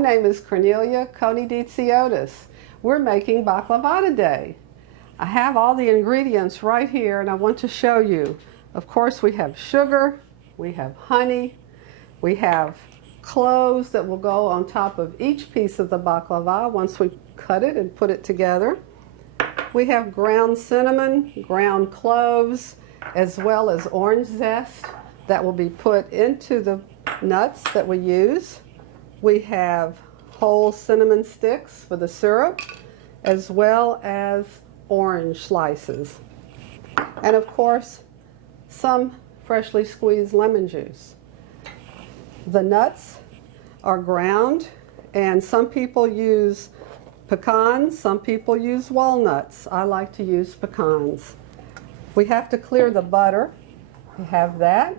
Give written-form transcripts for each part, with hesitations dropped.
name is Cornelia Koniditsiotis. We're making baklava today. I have all the ingredients right here and I want to show you. Of course, we have sugar, we have honey, we have cloves that will go on top of each piece of the baklava once we cut it and put it together. We have ground cinnamon, ground cloves, as well as orange zest that will be put into the nuts that we use. We have whole cinnamon sticks for the syrup, as well as orange slices. And of course, some freshly squeezed lemon juice. The nuts are ground, and some people use pecans, some people use walnuts. I like to use pecans. We have to clear the butter. We have that,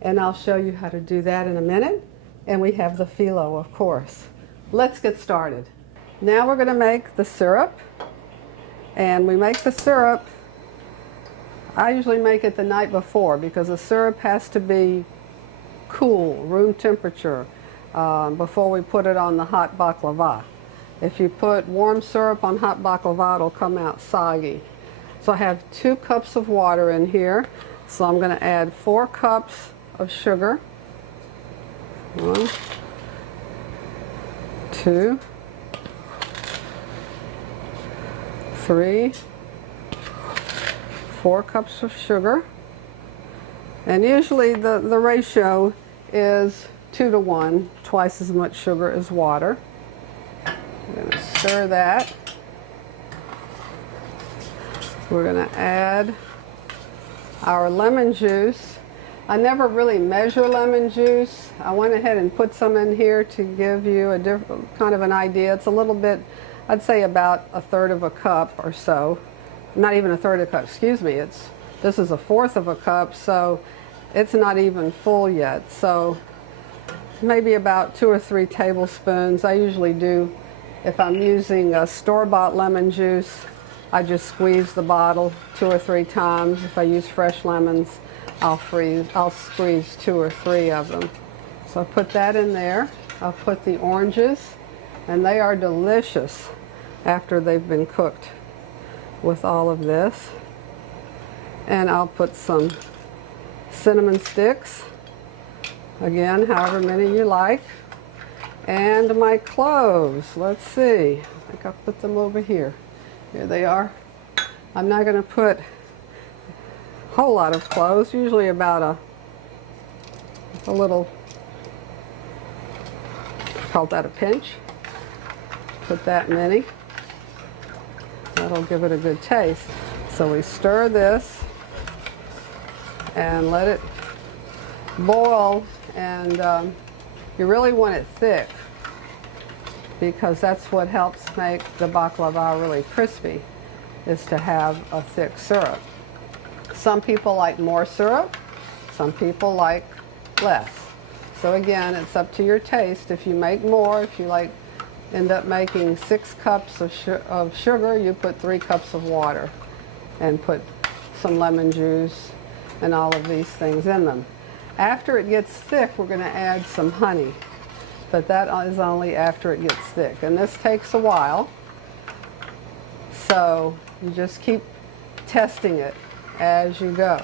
and I'll show you how to do that in a minute. And we have the Filo, of course. Let's get started. Now we're going to make the syrup. And we make the syrup, I usually make it the night before because the syrup has to be cool, room temperature, before we put it on the hot baklava. If you put warm syrup on hot baklava, it'll come out soggy. So I have 2 cups of water in here. So I'm going to add 4 cups of sugar. 1, 2, 3, 4 cups of sugar. And usually the ratio is 2 to 1, twice as much sugar as water. I'm going to stir that. We're going to add our lemon juice. I never really measure lemon juice. I went ahead and put some in here to give you a kind of an idea. It's a little bit, I'd say about 1/3 of a cup or so. Not even 1/3 of a cup, excuse me. This is 1/4 of a cup, so it's not even full yet. So maybe about 2 or 3 tablespoons. I usually do, if I'm using a store-bought lemon juice, I just squeeze the bottle 2 or 3 times. If I use fresh lemons, I'll squeeze 2 or 3 of them. So I put that in there. I'll put the oranges, and they are delicious after they've been cooked with all of this. And I'll put some cinnamon sticks, again, however many you like. And my cloves, let's see, I think I'll put them over here. Here they are. I'm not going to put a whole lot of cloves, usually about a little, call that a pinch. Put that many. That'll give it a good taste. So we stir this and let it boil, and you really want it thick because that's what helps make the baklava really crispy, is to have a thick syrup. Some people like more syrup, some people like less. So again, it's up to your taste. If you make more, if you end up making 6 cups of sugar, you put 3 cups of water and put some lemon juice and all of these things in them. After it gets thick, we're going to add some honey, but that is only after it gets thick. And this takes a while, so you just keep testing it as you go.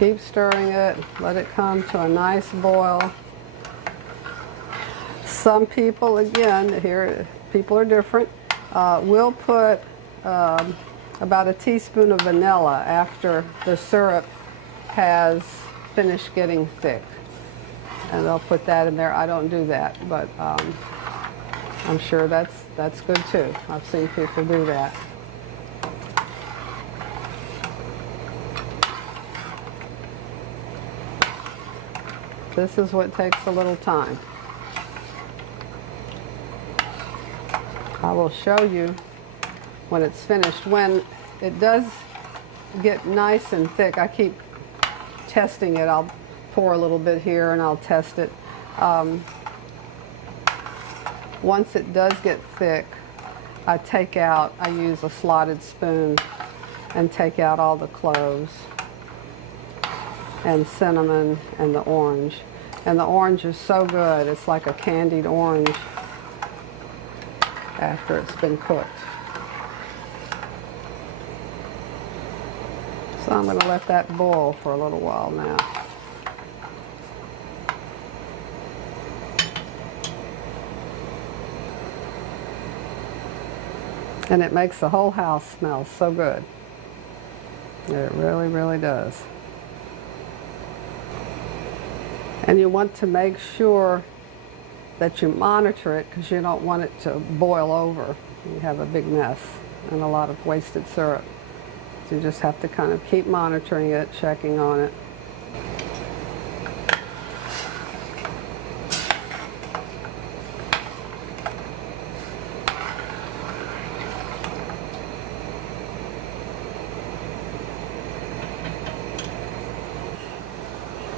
Keep stirring it, let it come to a nice boil. Some people, again, here, people are different, will put about a teaspoon of vanilla after the syrup has finished getting thick. And they'll put that in there. I don't do that, but I'm sure that's good too. I've seen people do that. This is what takes a little time. I will show you when it's finished. When it does get nice and thick, I keep testing it. I'll pour a little bit here and I'll test it. Once it does get thick, I use a slotted spoon and take out all the cloves and cinnamon and the orange. And the orange is so good. It's like a candied orange after it's been cooked. So I'm going to let that boil for a little while now. And it makes the whole house smell so good. It really, really does. And you want to make sure that you monitor it because you don't want it to boil over. You have a big mess and a lot of wasted syrup. So you just have to kind of keep monitoring it, checking on it.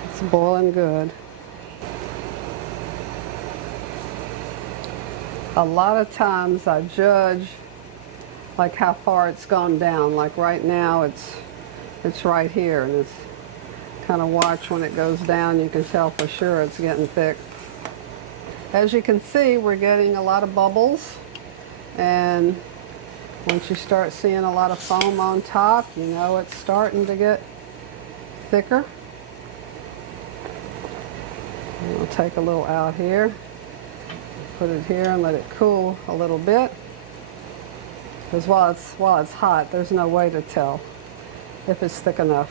It's boiling good. A lot of times I judge like how far it's gone down. Like right now it's right here, and it's kind of watch when it goes down. You can tell for sure it's getting thick. As you can see, we're getting a lot of bubbles, and once you start seeing a lot of foam on top, you know it's starting to get thicker. And we'll take a little out here, put it here and let it cool a little bit. Because while it's hot, there's no way to tell if it's thick enough.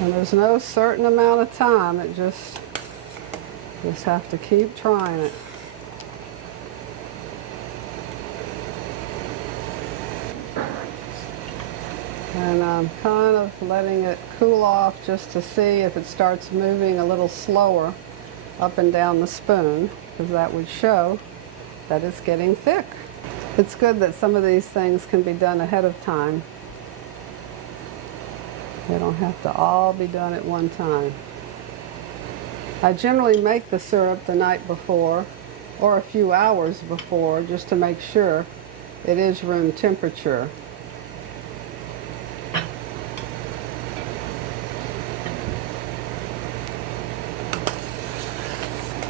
And there's no certain amount of time. It just have to keep trying it. And I'm kind of letting it cool off just to see if it starts moving a little slower up and down the spoon, because that would show that it's getting thick. It's good that some of these things can be done ahead of time. They don't have to all be done at one time. I generally make the syrup the night before or a few hours before just to make sure it is room temperature.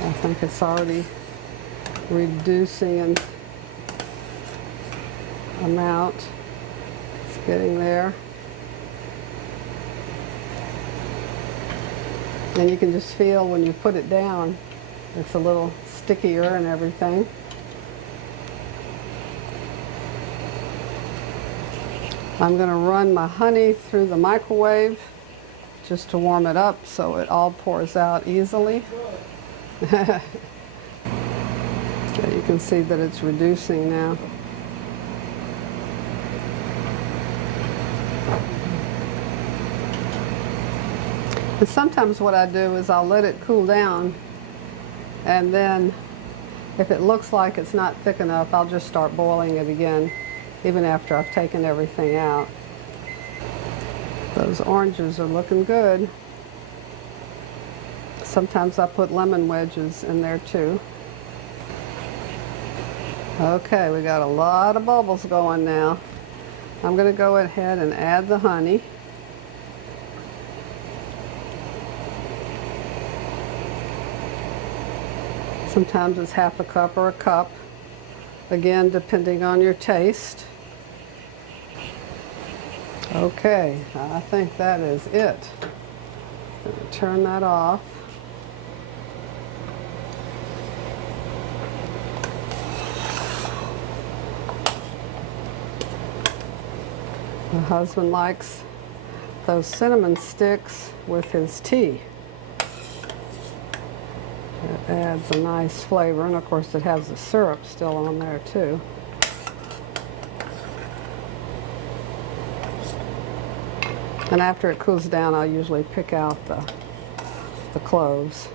I think it's already reducing in amount. It's getting there. And you can just feel when you put it down, it's a little stickier and everything. I'm going to run my honey through the microwave just to warm it up so it all pours out easily. So you can see that it's reducing now. And sometimes what I do is I'll let it cool down, and then if it looks like it's not thick enough, I'll just start boiling it again, even after I've taken everything out. Those oranges are looking good. Sometimes I put lemon wedges in there too. Okay, we got a lot of bubbles going now. I'm going to go ahead and add the honey. Sometimes it's half a cup or a cup, again depending on your taste. Okay, I think that is it. I'm going to turn that off. My husband likes those cinnamon sticks with his tea. It adds a nice flavor, and of course it has the syrup still on there too. And after it cools down, I'll usually pick out the cloves.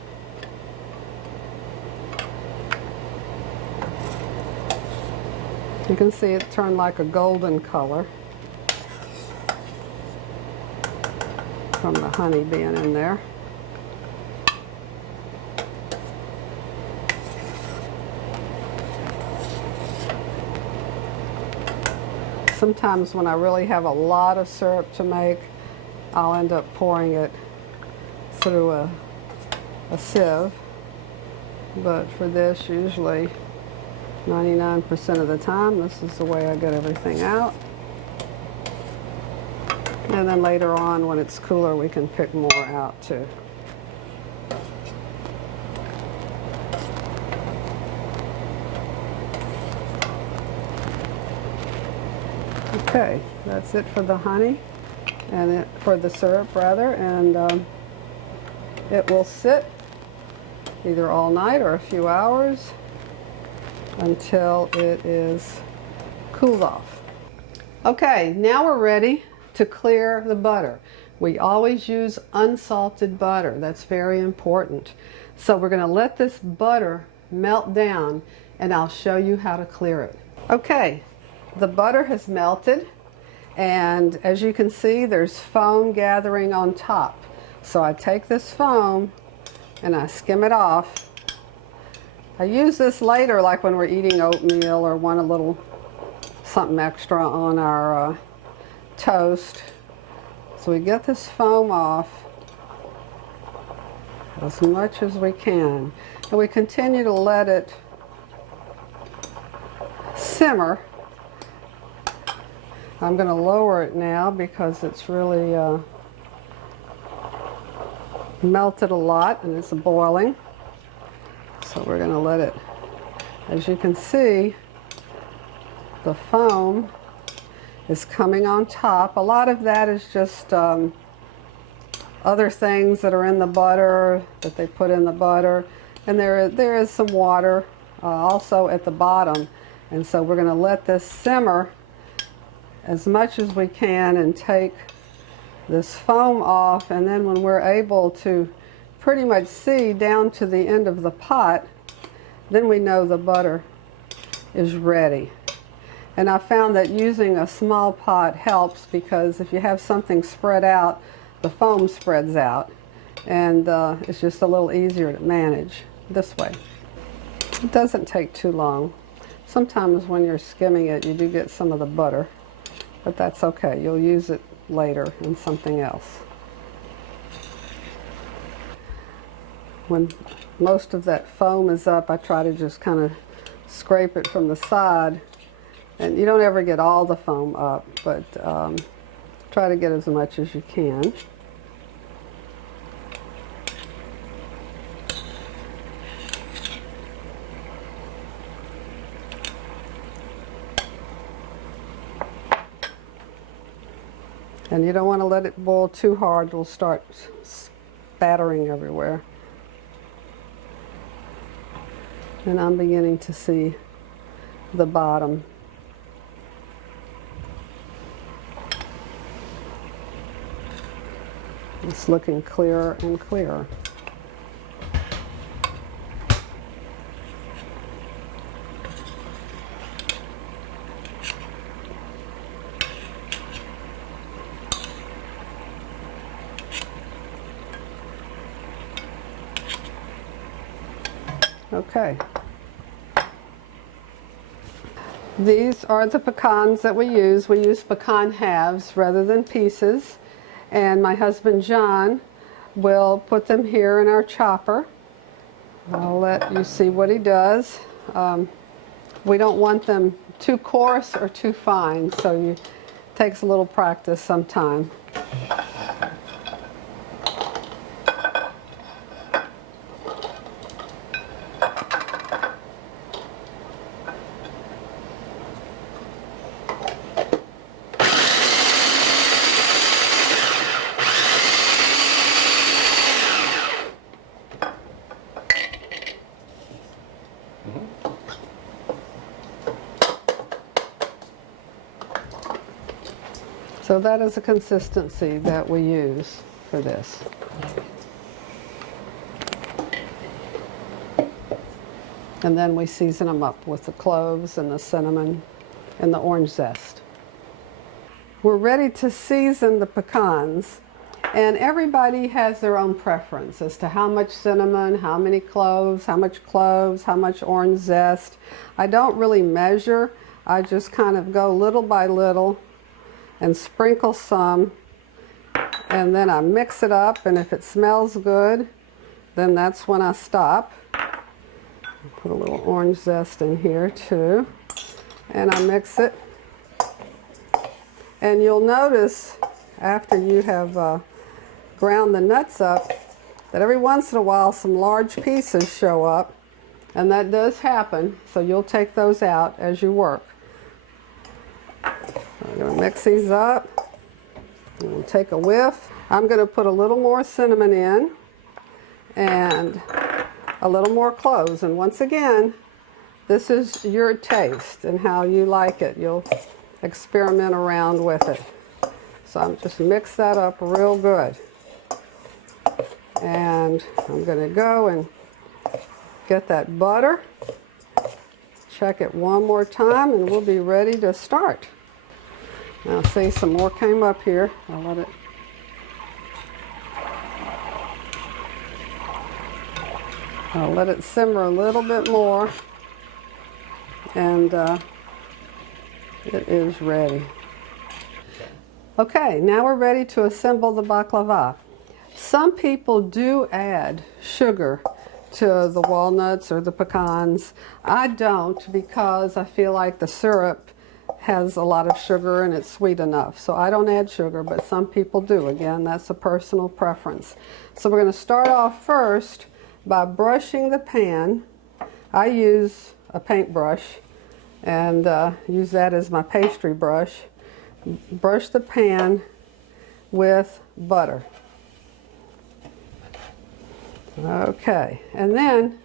You can see it turned like a golden color from the honey being in there. Sometimes when I really have a lot of syrup to make, I'll end up pouring it through a sieve, but for this, usually 99% of the time, this is the way I get everything out. And then later on, when it's cooler, we can pick more out too. Okay, that's it for the honey, and for the syrup rather, and it will sit either all night or a few hours until it is cooled off. Okay, now we're ready to clear the butter. We always use unsalted butter. That's very important. So we're going to let this butter melt down, and I'll show you how to clear it. Okay, the butter has melted, and as you can see, there's foam gathering on top. So I take this foam and I skim it off. I use this later, like when we're eating oatmeal or want a little something extra on our toast. So we get this foam off as much as we can, and we continue to let it simmer. I'm going to lower it now because it's really melted a lot and it's boiling. So we're going to let it, as you can see, the foam is coming on top. A lot of that is just other things that are in the butter that they put in the butter, and there is some water also at the bottom, and so we're going to let this simmer as much as we can and take this foam off, and then when we're able to pretty much see down to the end of the pot, then we know the butter is ready. And I found that using a small pot helps, because if you have something spread out, the foam spreads out, and it's just a little easier to manage this way. It doesn't take too long. Sometimes when you're skimming it, you do get some of the butter, but that's okay. You'll use it later in something else. When most of that foam is up, I try to just kind of scrape it from the side. And you don't ever get all the foam up, but try to get as much as you can. And you don't want to let it boil too hard. It'll start spattering everywhere. And I'm beginning to see the bottom. It's looking clearer and clearer. Okay. These are the pecans that we use. We use pecan halves rather than pieces. And my husband John will put them here in our chopper. I'll let you see what he does. We don't want them too coarse or too fine, so it takes a little practice sometime. So that is the consistency that we use for this. And then we season them up with the cloves and the cinnamon and the orange zest. We're ready to season the pecans, and everybody has their own preference as to how much cinnamon, how many cloves, how much orange zest. I don't really measure. I just kind of go little by little and sprinkle some, And then I mix it up, and if it smells good, then that's when I stop. Put a little orange zest in here too. And I mix it. And you'll notice after you have ground the nuts up that every once in a while some large pieces show up. And that does happen, so you'll take those out as you work. I'm going to mix these up. We'll take a whiff. I'm going to put a little more cinnamon in and a little more cloves. And once again, this is your taste and how you like it. You'll experiment around with it. So I'm just mix that up real good. And I'm going to go and get that butter. Check it one more time and we'll be ready to start. Now see, some more came up here. I'll let it simmer a little bit more, and it is ready. Okay, now we're ready to assemble the baklava. Some people do add sugar to the walnuts or the pecans. I don't, because I feel like the syrup has a lot of sugar and it's sweet enough. So I don't add sugar, but some people do. Again, that's a personal preference. So we're going to start off first by brushing the pan. I use a paintbrush and use that as my pastry brush. Brush the pan with butter. Okay, and then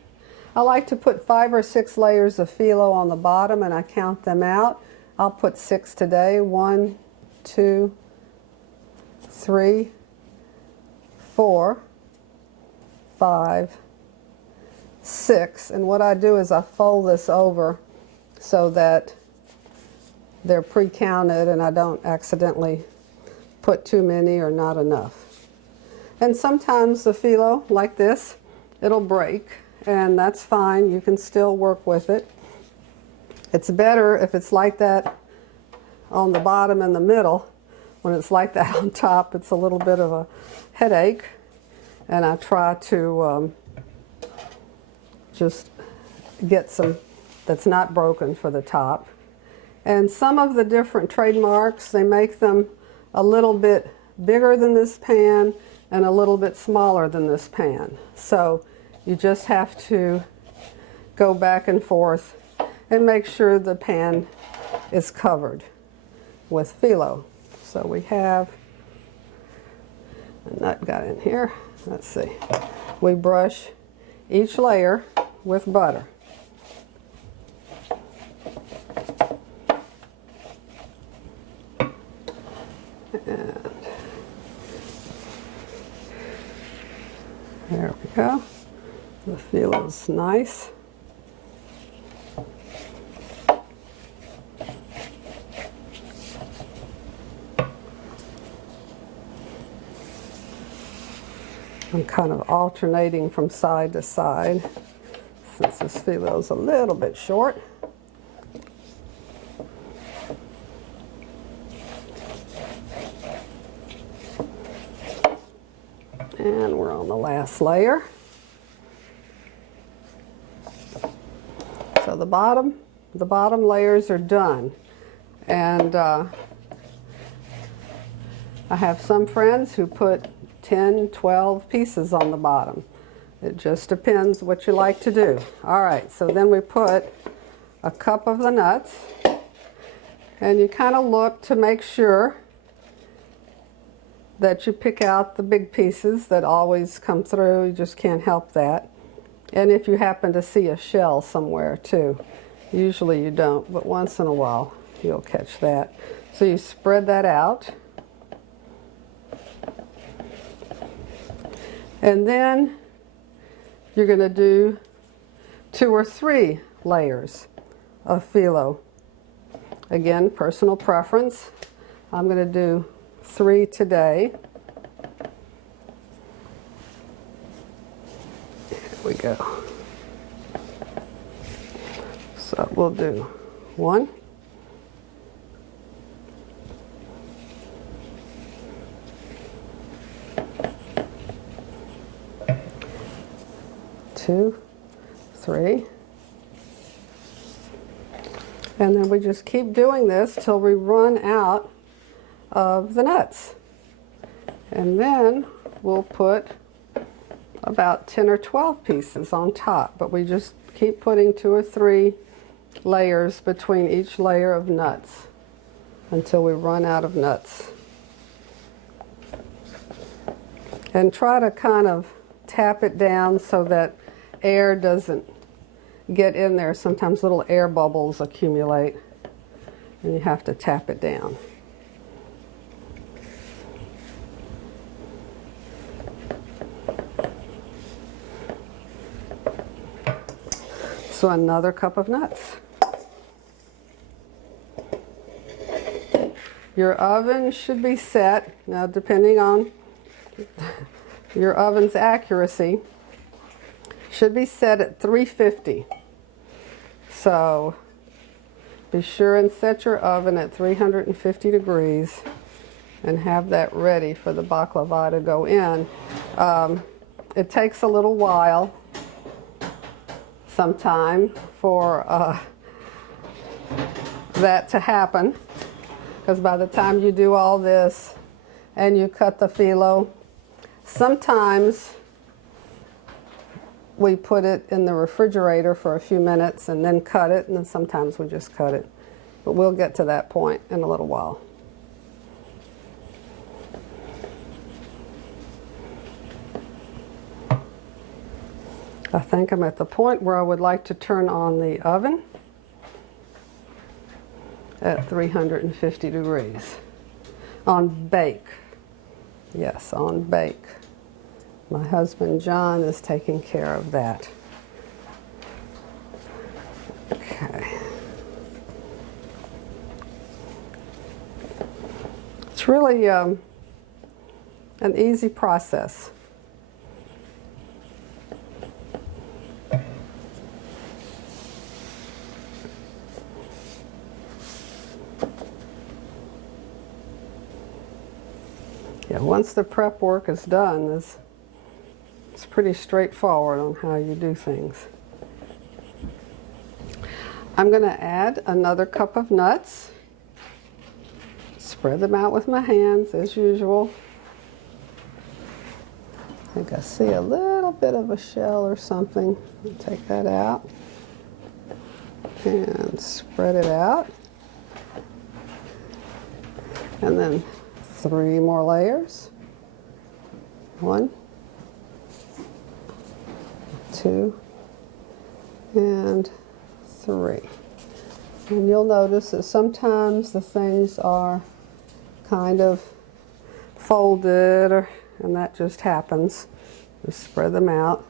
I like to put 5 or 6 layers of phyllo on the bottom, and I count them out. I'll put 6 today. 1, 2, 3, 4, 5, 6. And what I do is I fold this over so that they're pre-counted and I don't accidentally put too many or not enough. And sometimes the phyllo, like this, it'll break, and that's fine. You can still work with it. It's better if it's like that on the bottom and the middle. When it's like that on top, it's a little bit of a headache, and I try to just get some that's not broken for the top. And some of the different trademarks, they make them a little bit bigger than this pan and a little bit smaller than this pan. So you just have to go back and forth and make sure the pan is covered with phyllo. So we have a nut got in here. Let's see. We brush each layer with butter. And there we go. The phyllo's nice. I'm kind of alternating from side to side since this phyllo's a little bit short. And we're on the last layer. So the bottom layers are done. And I have some friends who put 10, 12 pieces on the bottom. It just depends what you like to do. All right, so then we put a cup of the nuts, and you kind of look to make sure that you pick out the big pieces that always come through. You just can't help that. And if you happen to see a shell somewhere too, usually you don't, but once in a while you'll catch that. So you spread that out. And then you're going to do 2 or 3 layers of phyllo. Again, personal preference. I'm going to do 3 today. Here we go. So we'll do 1. 2, 3. And then we just keep doing this till we run out of the nuts. And then we'll put about 10 or 12 pieces on top, but we just keep putting 2 or 3 layers between each layer of nuts until we run out of nuts. And try to kind of tap it down so that air doesn't get in there. Sometimes little air bubbles accumulate and you have to tap it down. So another cup of nuts. Your oven should be set, now depending on your oven's accuracy, should be set at 350. So be sure and set your oven at 350 degrees and have that ready for the baklava to go in. It takes a little while, some time, for that to happen, because by the time you do all this and you cut the filo, sometimes we put it in the refrigerator for a few minutes and then cut it, and then sometimes we just cut it. But we'll get to that point in a little while. I think I'm at the point where I would like to turn on the oven at 350 degrees. On bake. Yes, on bake. My husband John is taking care of that. Okay. It's really an easy process. Yeah, once the prep work is done, it's pretty straightforward on how you do things. I'm going to add another cup of nuts. Spread them out with my hands as usual. I think I see a little bit of a shell or something. I'll take that out and spread it out. And then 3 more layers. 1, 2, and 3. And you'll notice that sometimes the things are kind of folded, and that just happens. Just spread them out.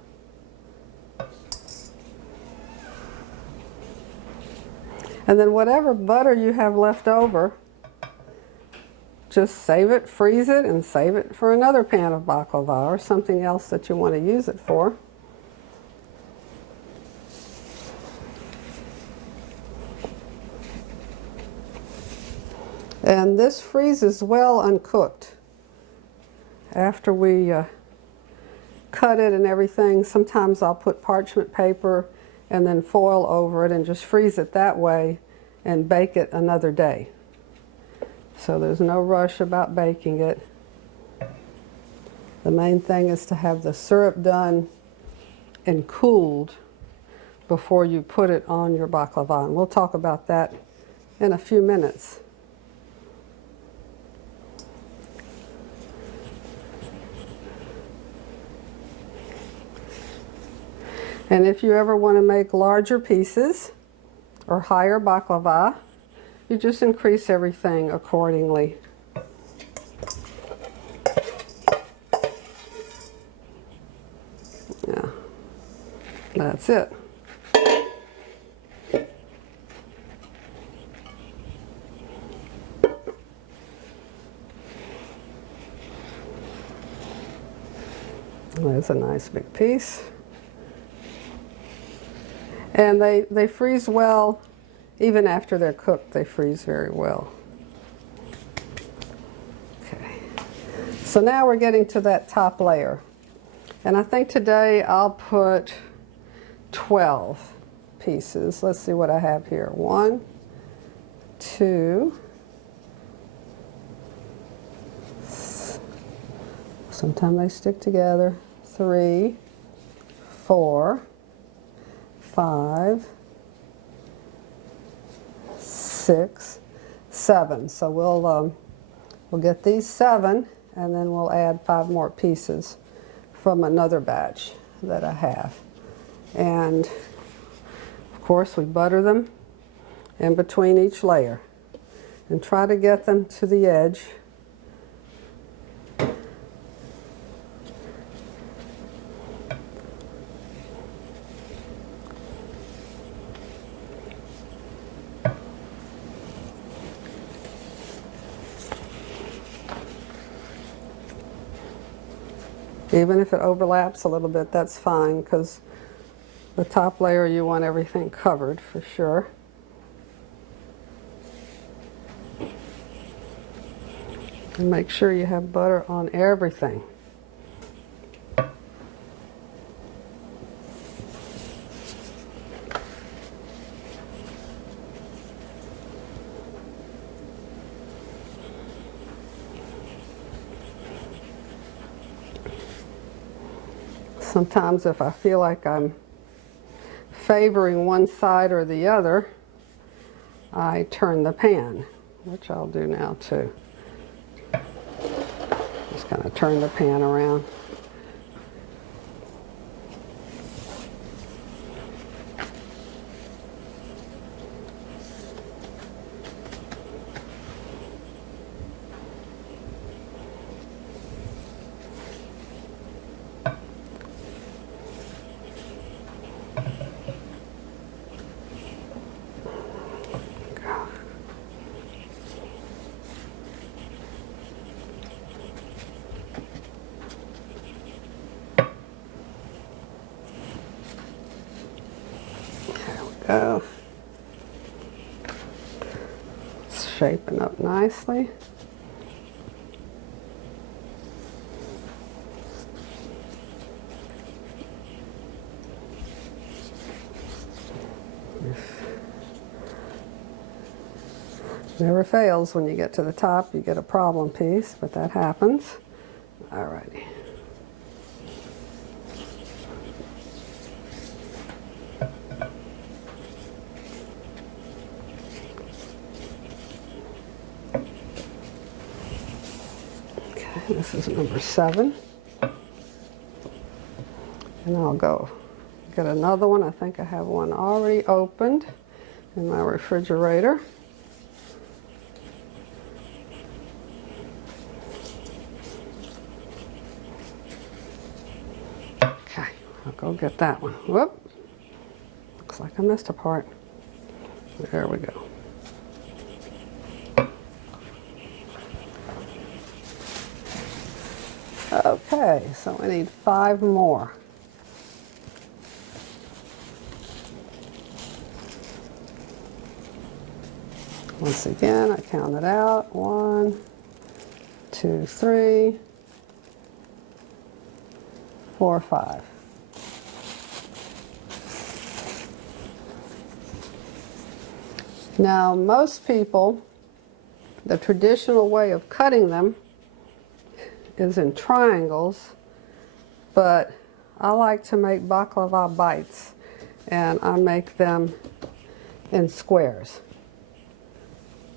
And then whatever butter you have left over, just save it, freeze it, and save it for another pan of baklava or something else that you want to use it for. And this freezes well uncooked. After we cut it and everything, sometimes I'll put parchment paper and then foil over it and just freeze it that way and bake it another day. So there's no rush about baking it. The main thing is to have the syrup done and cooled before you put it on your baklava. And we'll talk about that in a few minutes. And if you ever want to make larger pieces or higher baklava, you just increase everything accordingly. Yeah, that's it. There's a nice big piece. And they freeze well. Even after they're cooked, they freeze very well. Okay. So now we're getting to that top layer. And I think today I'll put 12 pieces. Let's see what I have here. 1, 2, sometimes they stick together. 3, 4, 5, 6, 7. So we'll get these 7, and then we'll add 5 more pieces from another batch that I have. And of course we butter them in between each layer and try to get them to the edge. Even if it overlaps a little bit, that's fine, because the top layer you want everything covered for sure. And make sure you have butter on everything. Sometimes if I feel like I'm favoring one side or the other, I turn the pan, which I'll do now too. Just kind of turn the pan around. Go. It's shaping up nicely. Never fails when you get to the top, you get a problem piece, but that happens. Alrighty. This is number 7. And I'll go get another one. I think I have one already opened in my refrigerator. Okay, I'll go get that one. Whoop. Looks like I missed a part. There we go. Okay, so I need 5 more. Once again, I count it out. 1, 2, 3, 4, 5. Now, most people, the traditional way of cutting them is in triangles, but I like to make baklava bites, and I make them in squares.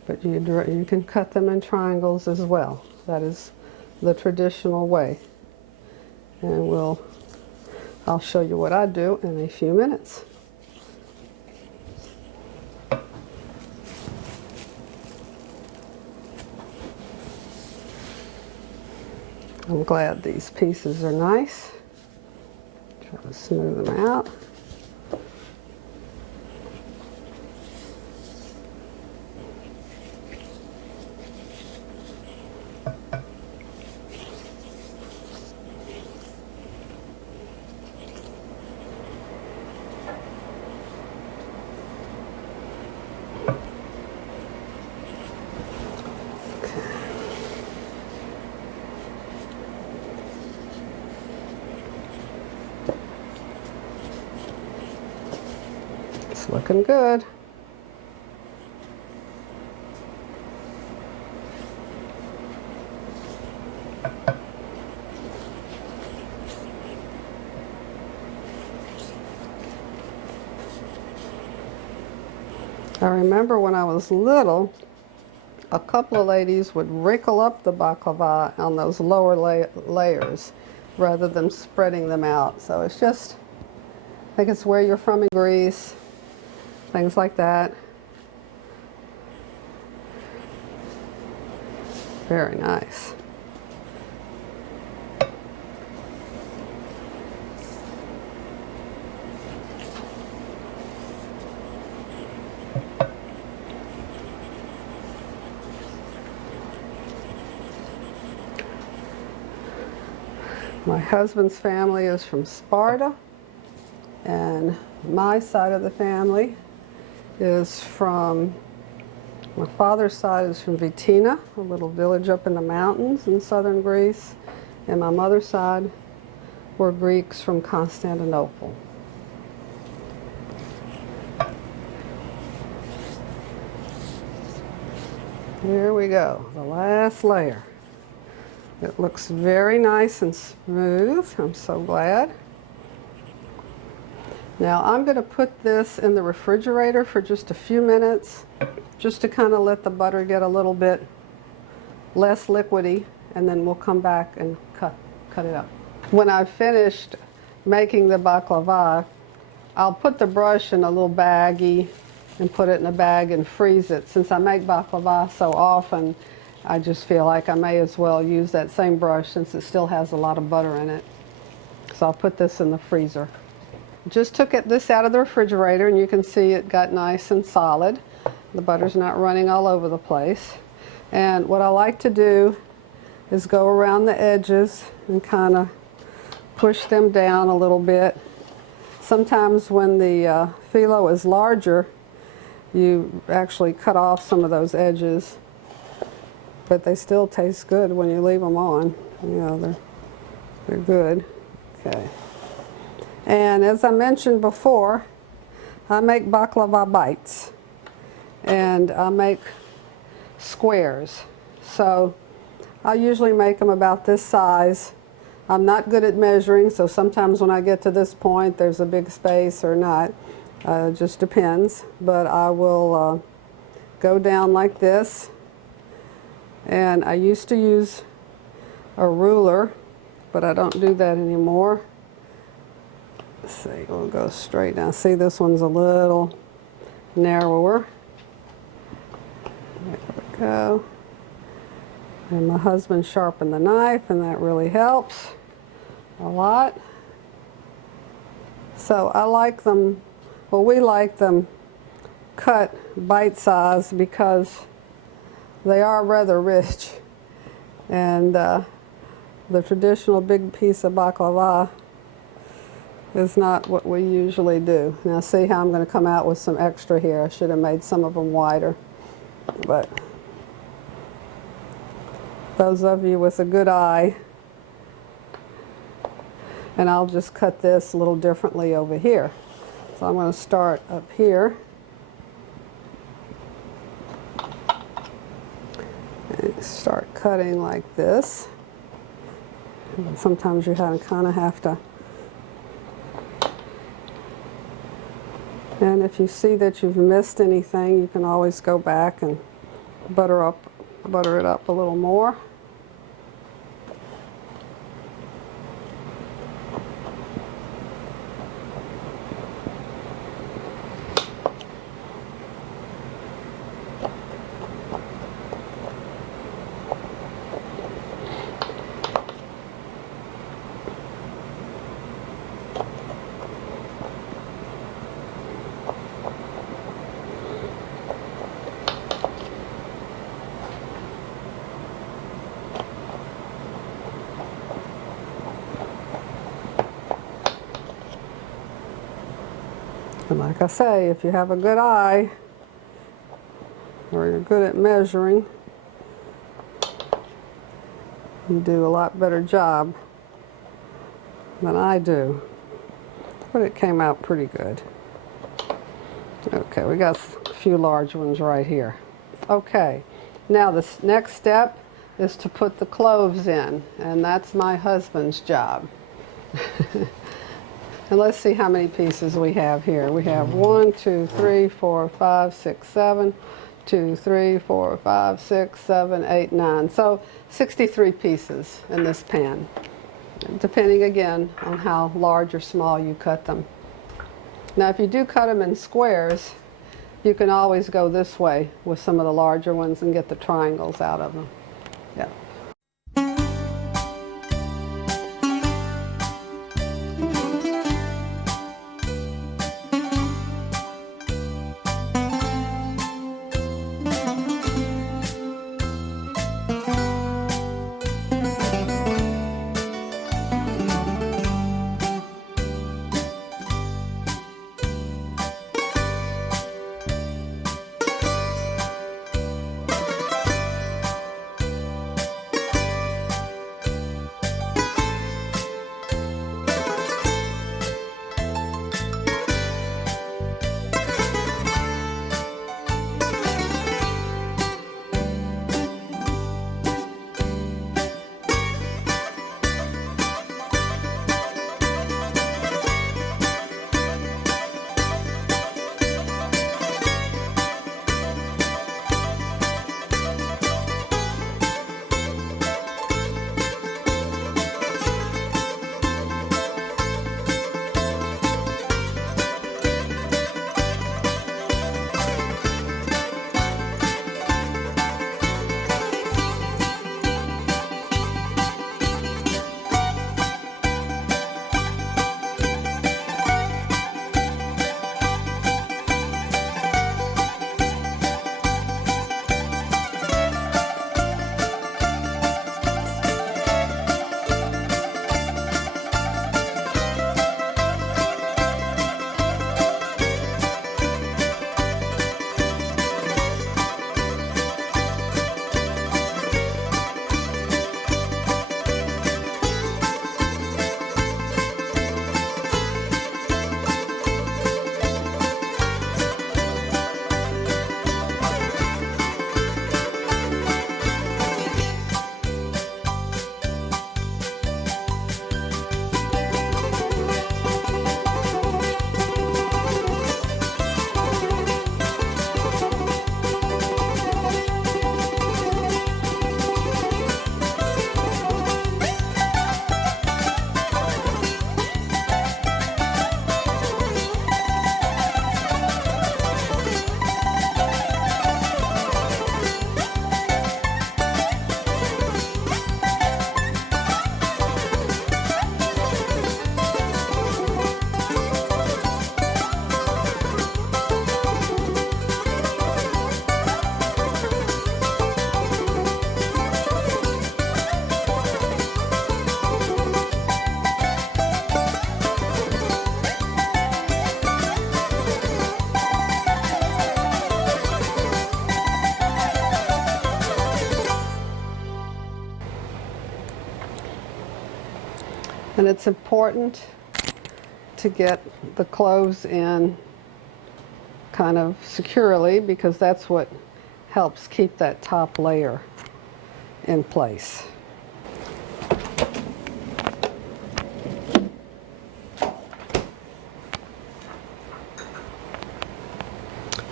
But you can cut them in triangles as well. That is the traditional way. And I'll show you what I do in a few minutes. I'm glad these pieces are nice. Try to smooth them out. Looking good. I remember when I was little, a couple of ladies would wrinkle up the baklava on those lower layers rather than spreading them out. So it's just, I think it's where you're from in Greece, things like that. Very nice. My husband's family is from Sparta, and my side of the family is from, my father's side is from Vitina, a little village up in the mountains in southern Greece, and my mother's side were Greeks from Constantinople. Here we go, the last layer. It looks very nice and smooth. I'm so glad. Now I'm going to put this in the refrigerator for just a few minutes, just to kind of let the butter get a little bit less liquidy, and then we'll come back and cut it up. When I've finished making the baklava, I'll put the brush in a little baggie and put it in a bag and freeze it. Since I make baklava so often, I just feel like I may as well use that same brush since it still has a lot of butter in it. So I'll put this in the freezer. Just took this out of the refrigerator, and you can see it got nice and solid. The butter's not running all over the place. And what I like to do is go around the edges and kind of push them down a little bit. Sometimes when the Filo is larger, you actually cut off some of those edges, but they still taste good when you leave them on. You know, they're good. Okay. And as I mentioned before, I make baklava bites, and I make squares. So I usually make them about this size. I'm not good at measuring, so sometimes when I get to this point, there's a big space or not. It just depends. But I will go down like this. And I used to use a ruler, but I don't do that anymore. Let's see, we'll go straight down. See, this one's a little narrower. There we go. And my husband sharpened the knife, and that really helps a lot. So I like them, well, we like them cut bite-sized because they are rather rich, and the traditional big piece of baklava is not what we usually do. Now see how I'm going to come out with some extra here. I should have made some of them wider, but those of you with a good eye, and I'll just cut this a little differently over here. So I'm going to start up here. Start cutting like this. Sometimes you kind of have to. And if you see that you've missed anything, you can always go back and butter it up a little more. And like I say, if you have a good eye, or you're good at measuring, you do a lot better job than I do. But it came out pretty good. Okay, we got a few large ones right here. Okay, now the next step is to put the cloves in, and that's my husband's job. And let's see how many pieces we have here. We have 1, 2, 3, 4, 5, 6, 7, 2, 3, 4, 5, 6, 7, 8, 9. So 63 pieces in this pan, depending again on how large or small you cut them. Now if you do cut them in squares, you can always go this way with some of the larger ones and get the triangles out of them. Yeah. And it's important to get the cloves in kind of securely, because that's what helps keep that top layer in place.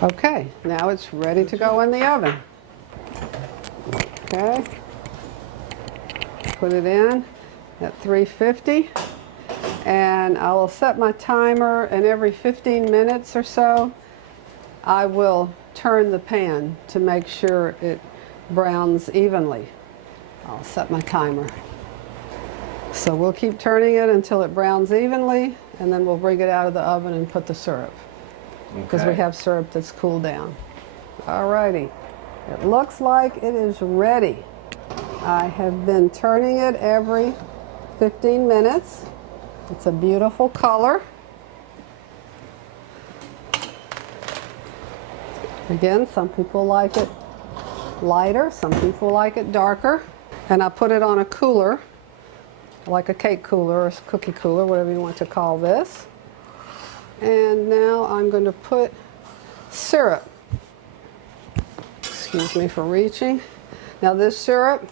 Okay, now it's ready to go in the oven. Okay, put it in at 350, and I will set my timer, and every 15 minutes or so I will turn the pan to make sure it browns evenly. I'll set my timer. So we'll keep turning it until it browns evenly, and then we'll bring it out of the oven and put the syrup, because we have syrup that's cooled down. Alrighty, it looks like it is ready. I have been turning it every 15 minutes. It's a beautiful color. Again, some people like it lighter, some people like it darker. And I put it on a cooler, like a cake cooler or cookie cooler, whatever you want to call this. And now I'm going to put syrup. Excuse me for reaching. Now this syrup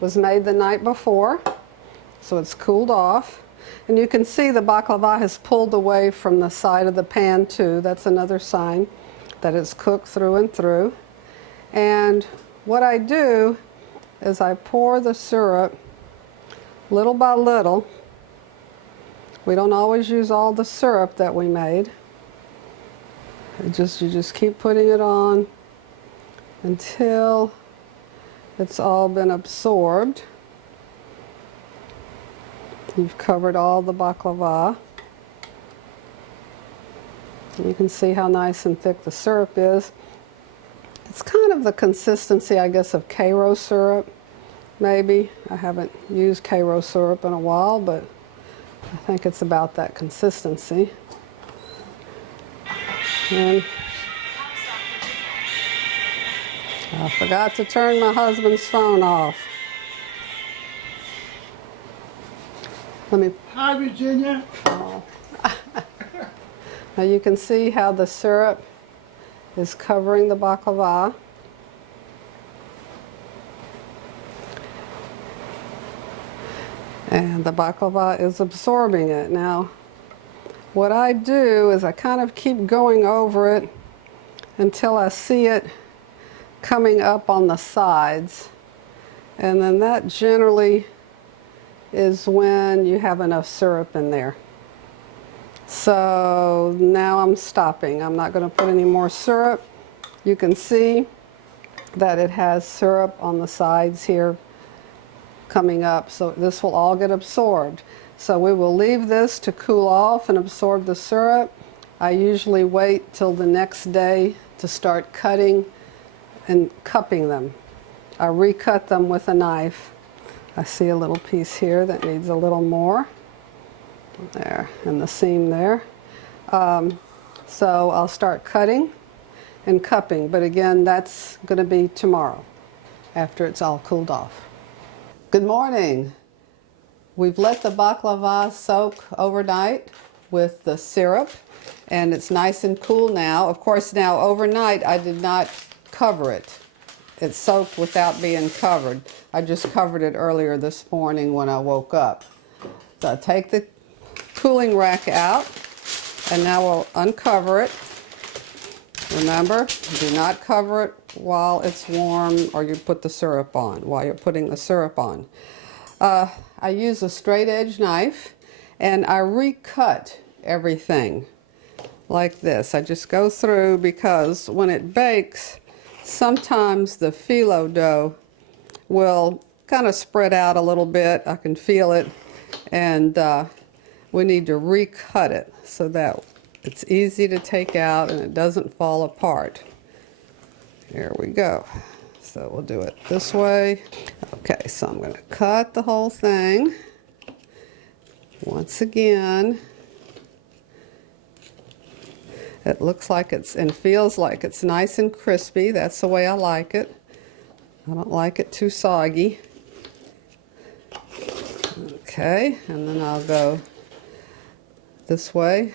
was made the night before, so it's cooled off. And you can see the baklava has pulled away from the side of the pan too. That's another sign that it's cooked through and through. And what I do is I pour the syrup little by little. We don't always use all the syrup that we made. You just keep putting it on until it's all been absorbed. You've covered all the baklava. You can see how nice and thick the syrup is. It's kind of the consistency, I guess, of karo syrup, maybe. I haven't used karo syrup in a while, but I think it's about that consistency. And I forgot to turn my husband's phone off. Let me. Hi, Virginia. Oh. Now you can see how the syrup is covering the baklava. And the baklava is absorbing it. Now, what I do is I kind of keep going over it until I see it coming up on the sides. And then that generally is when you have enough syrup in there. So now I'm stopping. I'm not going to put any more syrup. You can see that it has syrup on the sides here coming up, so this will all get absorbed. So we will leave this to cool off and absorb the syrup. I usually wait till the next day to start cutting and cupping them. I recut them with a knife. I see a little piece here that needs a little more. There, and the seam there. So I'll start cutting and cupping, but again, that's going to be tomorrow after it's all cooled off. Good morning. We've let the baklava soak overnight with the syrup, and it's nice and cool now. Of course, now overnight I did not cover it. It soaked without being covered. I just covered it earlier this morning when I woke up. So I take the cooling rack out, and now we'll uncover it. Remember, do not cover it while it's warm or you put the syrup on, while you're putting the syrup on. I use a straight edge knife and I recut everything like this. I just go through because when it bakes, sometimes the Filo dough will kind of spread out a little bit. I can feel it, and we need to recut it so that it's easy to take out and it doesn't fall apart. Here we go. So we'll do it this way. Okay, so I'm going to cut the whole thing. Once again, it looks like it's and feels like it's nice and crispy. That's the way I like it. I don't like it too soggy. Okay, and then I'll go this way.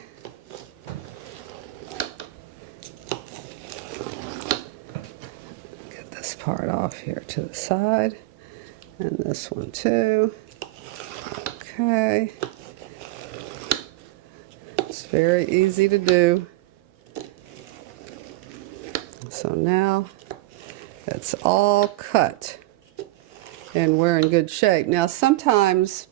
Get this part off here to the side, and this one too. Okay. It's very easy to do. So now it's all cut and we're in good shape. Now sometimes,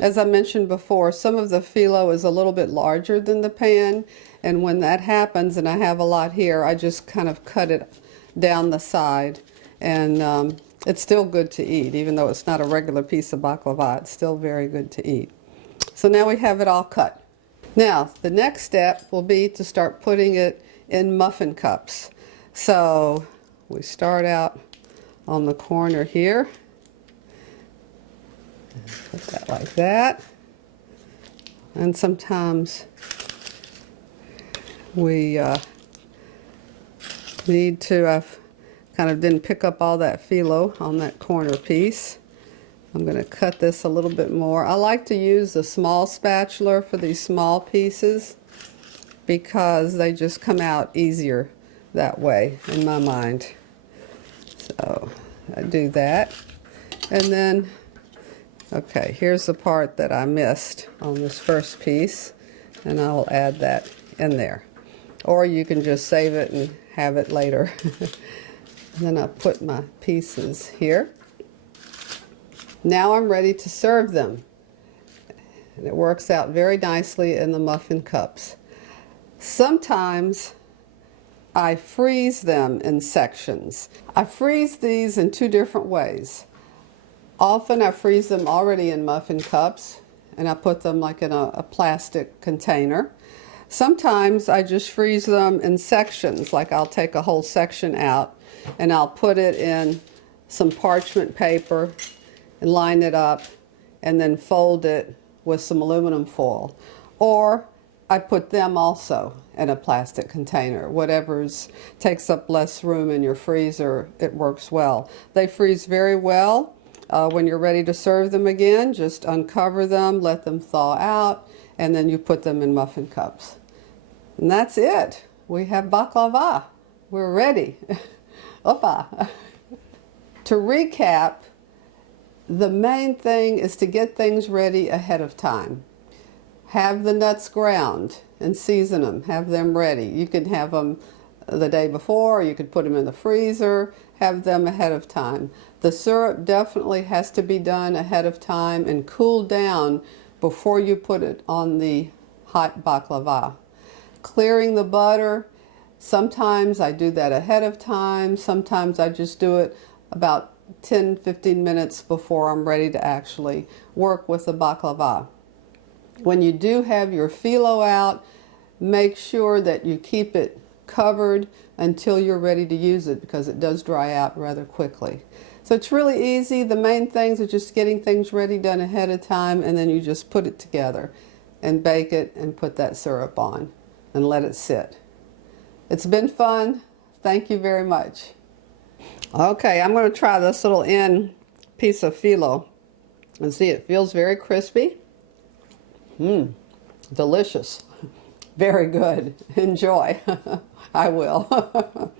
as I mentioned before, some of the Filo is a little bit larger than the pan, and when that happens and I have a lot here, I just kind of cut it down the side, and it's still good to eat. Even though it's not a regular piece of baklava, it's still very good to eat. So now we have it all cut. Now the next step will be to start putting it in muffin cups. So we start out on the corner here. Put that like that. And sometimes we need to, I kind of didn't pick up all that Filo on that corner piece. I'm going to cut this a little bit more. I like to use a small spatula for these small pieces. because they just come out easier that way in my mind. So I do that. And then, okay, here's the part that I missed on this first piece, and I'll add that in there. Or you can just save it and have it later. And then I put my pieces here. Now I'm ready to serve them. And it works out very nicely in the muffin cups. Sometimes I freeze them in sections. I freeze these in two different ways. Often I freeze them already in muffin cups, and I put them like in a plastic container. Sometimes I just freeze them in sections, like I'll take a whole section out and I'll put it in some parchment paper and line it up and then fold it with some aluminum foil. Or I put them also in a plastic container. Whatever's takes up less room in your freezer, it works well. They freeze very well. When you're ready to serve them again, just uncover them, let them thaw out, and then you put them in muffin cups. And that's it. We have baklava. We're ready. Opa. To recap, the main thing is to get things ready ahead of time. Have the nuts ground and season them. Have them ready. You can have them the day before, or you could put them in the freezer. Have them ahead of time. The syrup definitely has to be done ahead of time and cooled down before you put it on the hot baklava. Clearing the butter, sometimes I do that ahead of time. Sometimes I just do it about 10-15 minutes before I'm ready to actually work with the baklava. When you do have your Filo out, make sure that you keep it covered until you're ready to use it, because it does dry out rather quickly. So it's really easy. The main things are just getting things ready, done ahead of time, and then you just put it together and bake it and put that syrup on and let it sit. It's been fun. Thank you very much. Okay, I'm going to try this little end piece of Filo and see, it feels very crispy. Delicious. Very good. Enjoy. I will.